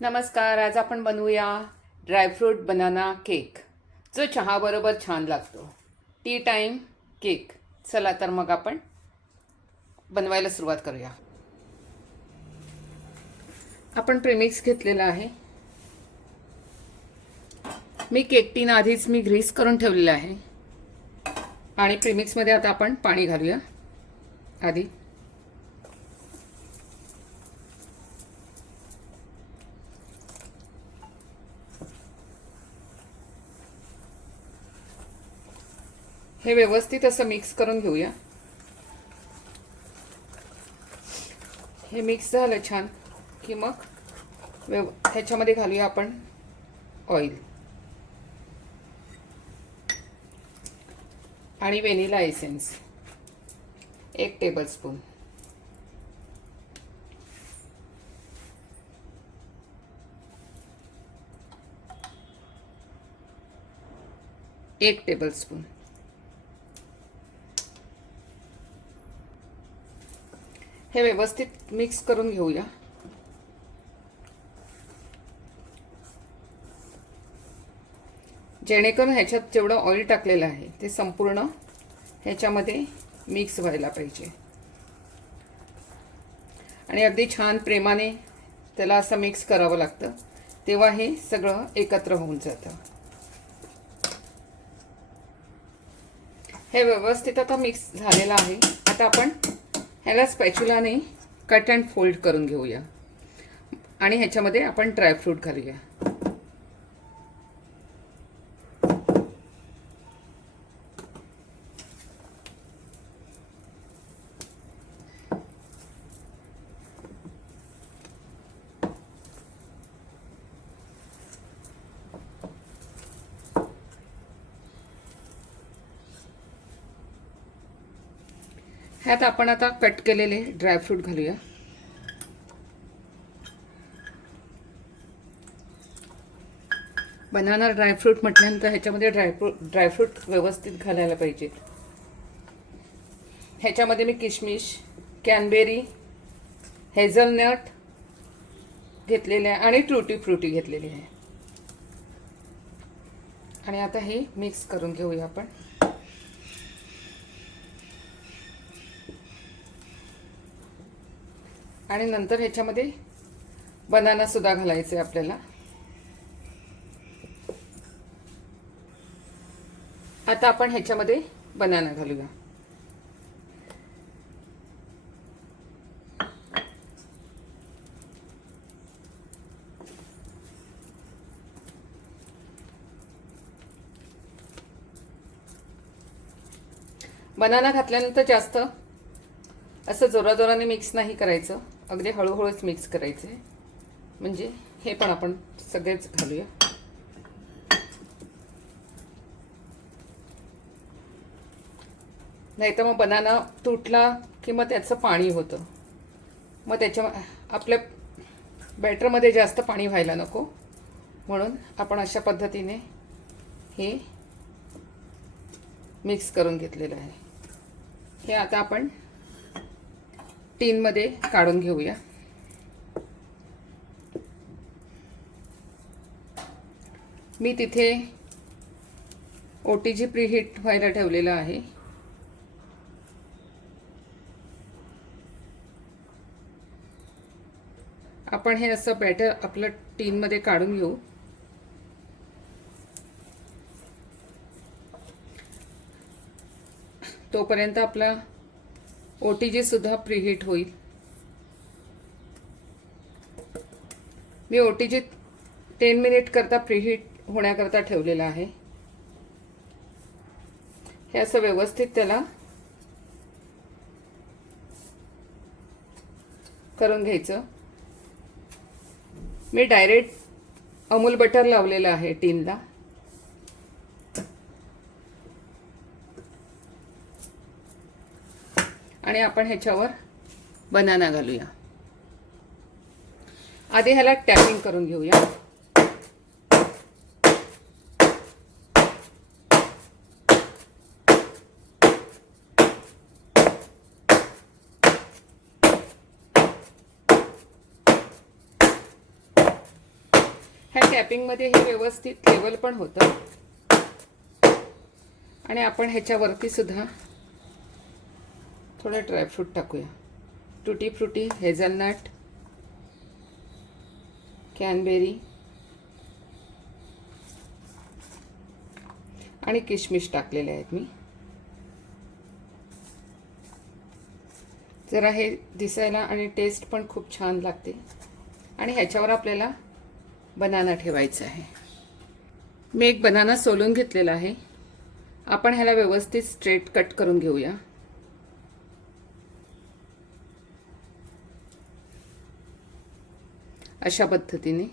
नमस्कार. आज आपण बनवूया ड्रायफ्रूट बनाना केक, जो चहाबरोबर छान लागतो. T time cake. चला तर मग आपण बनवायला सुरुवात करूया. आपण प्रेमिक्स घेतलेला आहे. मी केक टीन आधीच ग्रीस करून ठेवलेला आहे. आणि प्रेमिक्समध्ये आता आपण पाणी घालूया. आधी हे व्यवस्थित असं मिक्स करून घेऊया. हे मिक्स झालं छान की मग ह्याच्यामध्ये घालूया आपण ऑइल आणि व्हॅनिला एसेन्स 1 टेबलस्पून. हे व्यवस्थित मिक्स करून घेऊया. जेणेकरून ह्याच्यात जेवढं ऑइल टाकलेलं आहे ते संपूर्ण ह्याच्यामध्ये मिक्स व्हायला पाहिजे. आणि अगदी छान प्रेमाने त्याला असं मिक्स करावं लागतं, तेव्हा हे सगळं एकत्र होऊन जातं. हे व्यवस्थित आता मिक्स झालेलं आहे. आता आपण ह्याला स्पॅच्युलाने कट अँड फोल्ड करून घेऊया आणि ह्याच्यामध्ये आपण ड्रायफ्रूट घालूया. ह्यात आपण आता कट केलेले ड्रायफ्रूट घालूया. बनाना ड्रायफ्रूट म्हटल्यानंतर ह्याच्यामध्ये ड्रायफ्रूट व्यवस्थित घालायला पाहिजे. ह्याच्यामध्ये मी किशमिश, कॅनबेरी, हेझलनट घेतलेले आहे आणि ट्रुटी फ्रुटी घेतलेली आहे. आणि आता हे मिक्स करून घेऊया आपण. आणि नंतर ह्याच्यामध्ये बनाना सुद्धा घालायचे आपल्याला. आता आपण ह्याच्यामध्ये बनाना घालूया. बनाना घातल्यानंतर जास्त असं जोराजोराने मिक्स नाही करायचं, अगदी हळूहळूच मिक्स करायचे. म्हणजे हे पण आपण सगळेच घालूया. नाहीतर मग बनाना तुटला की मग त्याचं पाणी होतं. मग त्याच्या आपल्या बॅटरमध्ये जास्त पाणी व्हायला नको, म्हणून आपण अशा पद्धतीने हे मिक्स करून घेतलेलं आहे. हे आता आपण टीनमध्ये काढून घेऊया. मी तिथे OTG प्रीहीट व्हायला ठेवलेलं आहे. आपण हे असं बॅटर आपलं टीनमध्ये काढून घेऊ. तोपर्यंत आपला OTG सुद्धा प्रीहीट होईल. मी OTG 10 मिनिट करता प्रीहीट होण्याकरता ठेवलेला आहे. हे असं व्यवस्थित त्याला करून घ्यायचं. मी डायरेक्ट अमूल बटर लावलेलं आहे टीनला. आणि आपण ह्याच्यावर बनाना घालूया. आधी ह्याला टॅपिंग करून घेऊया. ह्या टॅपिंगमध्ये हे व्यवस्थित लेवल पण होतं. आणि आपण ह्याच्यावरती सुद्धा थोडं ड्रायफ्रूट टाकूया. टुटी फ्रुटी, हेझलनट, कॅनबेरी आणि किशमिश टाकलेले आहेत मी. जरा हे दिसायला आणि टेस्ट पण खूप छान लागते. आणि ह्याच्यावर आपल्याला बनाना ठेवायचा आहे. मी एक बनाना सोलून घेतलेला आहे. आपण ह्याला व्यवस्थित स्ट्रेट कट करून घेऊया. अशा पद्धतीने.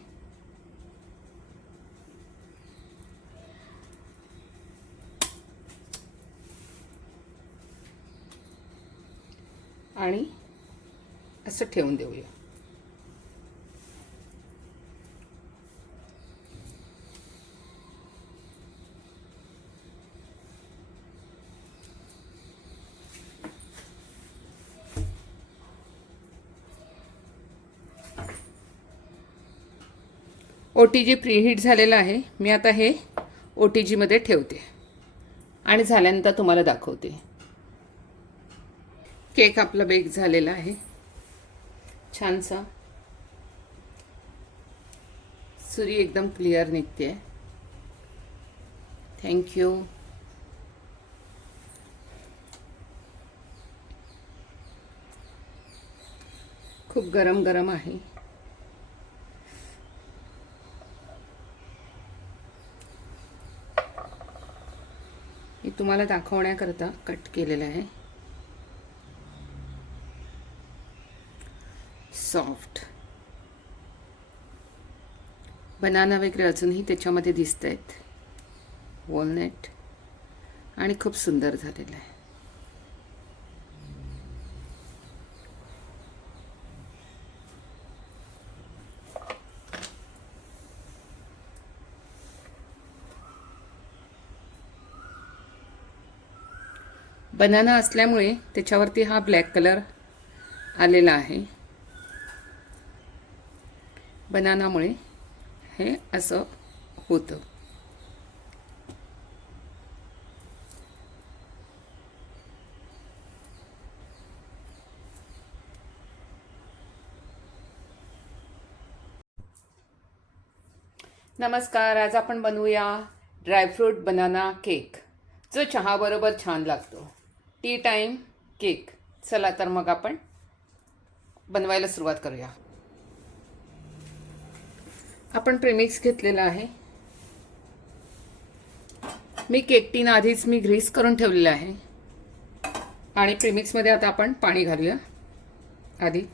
आणि असं ठेवून देऊया. OTG प्रीहीट झालेला आहे. मी आता हे OTG मध्ये ठेवते आणि झाल्यानंतर तुम्हाला दाखवते. केक आपला बेक झालेला आहे. छानसा सुरी एकदम क्लिअर निघते. थँक्यू. खूप गरम गरम आहे. मी तुम्हाला दाखवण्याकरता कट केलेलं आहे. सॉफ्ट बनाना वगैरे अजूनही त्याच्यामध्ये दिसत आहेत. वॉलनट आणि खूप सुंदर झालेलं आहे. बनाना असल्यामुळे त्याच्यावरती हा ब्लॅक कलर आलेला आहे. बनानामुळे हे असं होतं. नमस्कार. आज आपण बनवूया ड्रायफ्रूट बनाना केक, जो चहाबरोबर छान लागतो. T time cake. चला तर मग आपण बनवायला सुरुवात करूया. आपण प्रेमिक्स घेतलेला आहे. मी केक टीन आधीच ग्रीस करून ठेवलेला आहे. आणि प्रेमिक्समध्ये आता आपण पाणी घालूया. आधी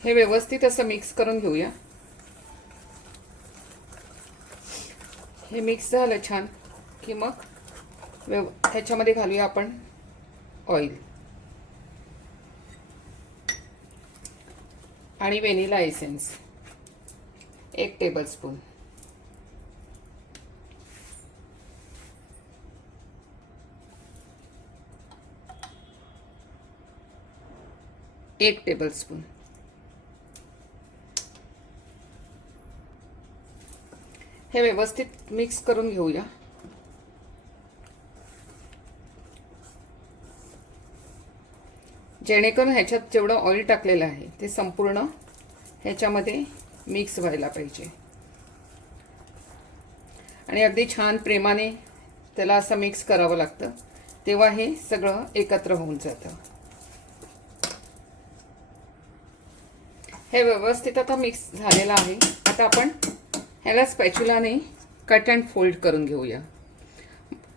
हे व्यवस्थित असं मिक्स करून घेऊया. हे मिक्स झालं छान की मग ह्याच्यामध्ये घालूया आपण ऑइल आणि व्हॅनिला एसेन्स 1 टेबलस्पून. एक टेबलस्पून. हे व्यवस्थित मिक्स करून घेऊया. जेणेकरून ह्याच्यात जेवढं ऑइल टाकलेलं आहे ते संपूर्ण ह्याच्यामध्ये मिक्स व्हायला पाहिजे. आणि अगदी छान प्रेमाने त्याला असं मिक्स करावं लागतं, तेव्हा हे सगळं एकत्र होऊन जातं. हे व्यवस्थित आता मिक्स झालेलं आहे. आता आपण ह्याला स्पॅच्युलाने कट अँड फोल्ड करून घेऊया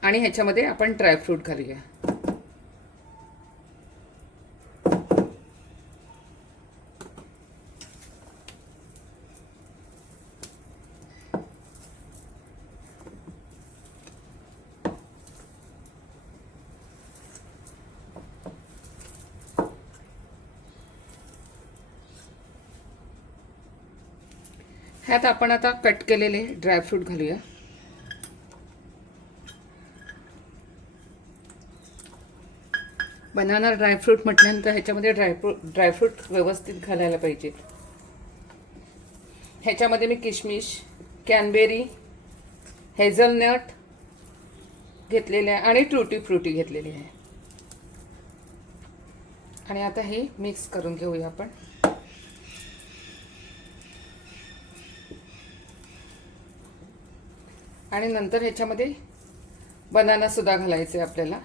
आणि ह्याच्यामध्ये आपण ड्रायफ्रूट घालूया. ह्यात आपण आता कट केलेले ड्रायफ्रूट घालूया. बनाना ड्रायफ्रूट म्हटल्यानंतर ह्याच्यामध्ये ड्रायफ्रूट व्यवस्थित घालायला पाहिजेत. ह्याच्यामध्ये मी किशमिश, कॅनबेरी, हेझलनट घेतलेले आहे आणि ट्रुटी फ्रुटी घेतलेली आहे. आणि आता हे मिक्स करून घेऊया आपण. आणि नंतर ह्याच्यामध्ये बनाना सुद्धा घालायचे आपल्याला.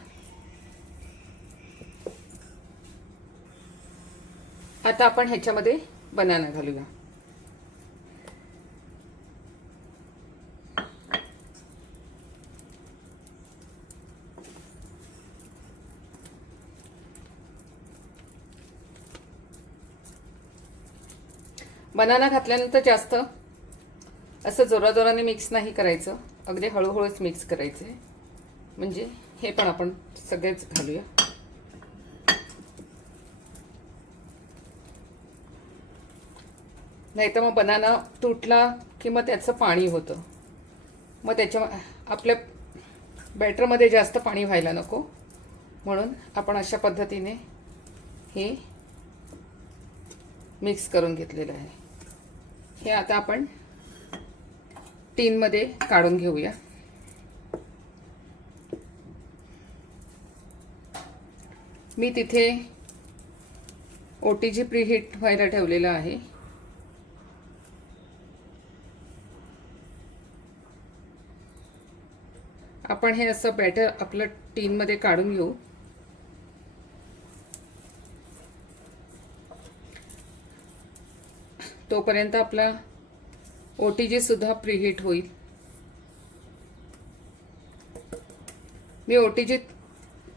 आता आपण ह्याच्यामध्ये बनाना घालूया. बनाना घातल्यानंतर जास्त असं जोराजोराने मिक्स नाही करायचं, अगदी हळूहळूच मिक्स करायचं आहे. म्हणजे हे पण आपण सगळेच घालूया. नाही तर मग बनाना तुटला की मग त्याचं पाणी होतं. मग त्याच्या आपल्या बॅटरमध्ये जास्त पाणी व्हायला नको, म्हणून आपण अशा पद्धतीने हे मिक्स करून घेतलेलं आहे. हे आता आपण टीनमध्ये काढून घेऊया. मी तिथे OTG प्रीहीट व्हायला ठेवलेलं आहे. आपण हे असं बॅटर आपलं टीनमध्ये काढून घेऊ. तोपर्यंत आपला OTG सुद्धा प्रीहीट होईल. मी OTG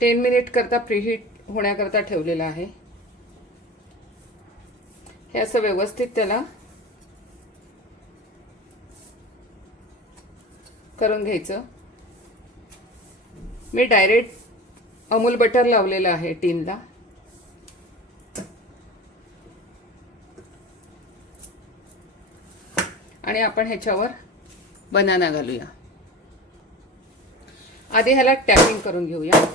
10 मिनिट करता प्रीहीट होण्याकरता ठेवलेला आहे. हे असं व्यवस्थित त्याला करून घ्यायचं. मी डायरेक्ट अमूल बटर लावलेलं आहे टीनला. आणि आपण ह्याच्यावर बनाना घालूया. आधी ह्याला टॅपिंग करून घेऊया.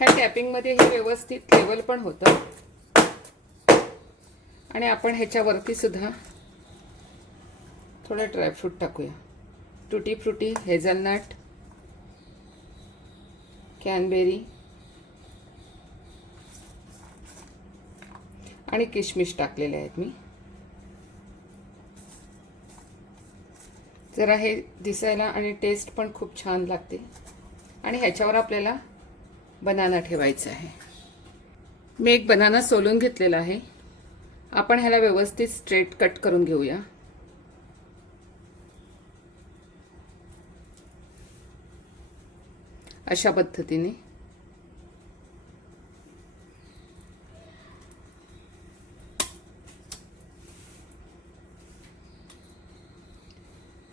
ह्या टॅपिंगमध्ये हे व्यवस्थित लेवल पण होतं. आणि आपण ह्याच्यावरती सुद्धा थोडे ड्रायफ्रूट टाकूया. टूटी फ्रुटी, हेझलनट, कॅनबेरी आणि किशमिश टाकलेले आहेत मी. जरा हे दिसायला आणि टेस्ट पण खूप छान लागते. आणि ह्याच्यावर आपल्याला बनाना ठेवायचा आहे. मी एक बनाना सोलून घेतलेला आहे. आपण ह्याला व्यवस्थित स्ट्रेट कट करून घेऊया. अशा पद्धतीने.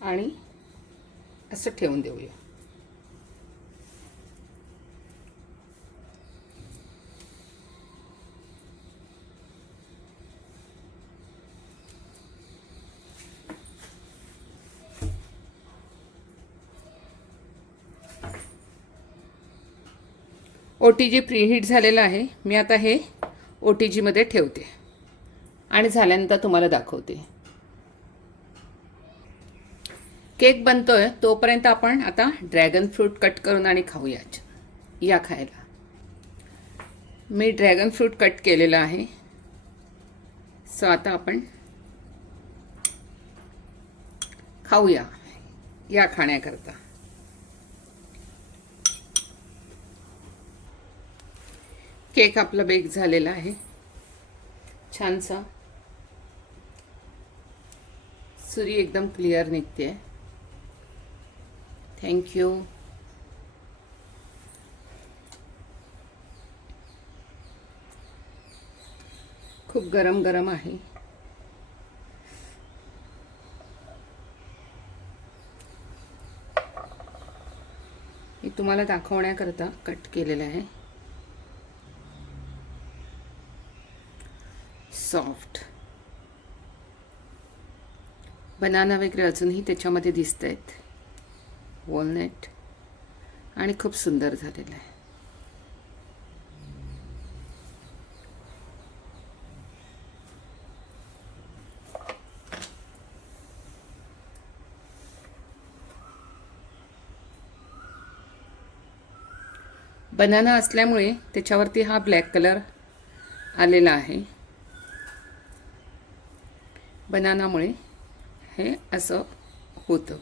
आणि असं ठेवून देऊया. OTG प्रीहीट झालेलं आहे. मी आता हे OTG मध्ये ठेवते आणि झाल्यानंतर तुम्हाला दाखवते. केक बनतोय तोपर्यंत आपण आता ड्रॅगन फ्रूट कट करून आणि खाऊया. या खायला. मी ड्रॅगन फ्रूट कट केलेला आहे. सो आता आपण खाऊया या खाण्याकरता. केक आपला बेक झालेला आहे. छानसा सुरी एकदम क्लिअर निघते. थँक्यू. खूप गरम गरम आहे. मी तुम्हाला दाखवण्याकरता कट केलेलं आहे. बनाना वगैरे अजूनही त्याच्यामध्ये दिसत आहेत, वॉलनट, आणि खूप सुंदर झालेलं आहे. बनाना असल्यामुळे त्याच्यावरती हा ब्लॅक कलर आलेला आहे. बनानामुळे हे असं होतं.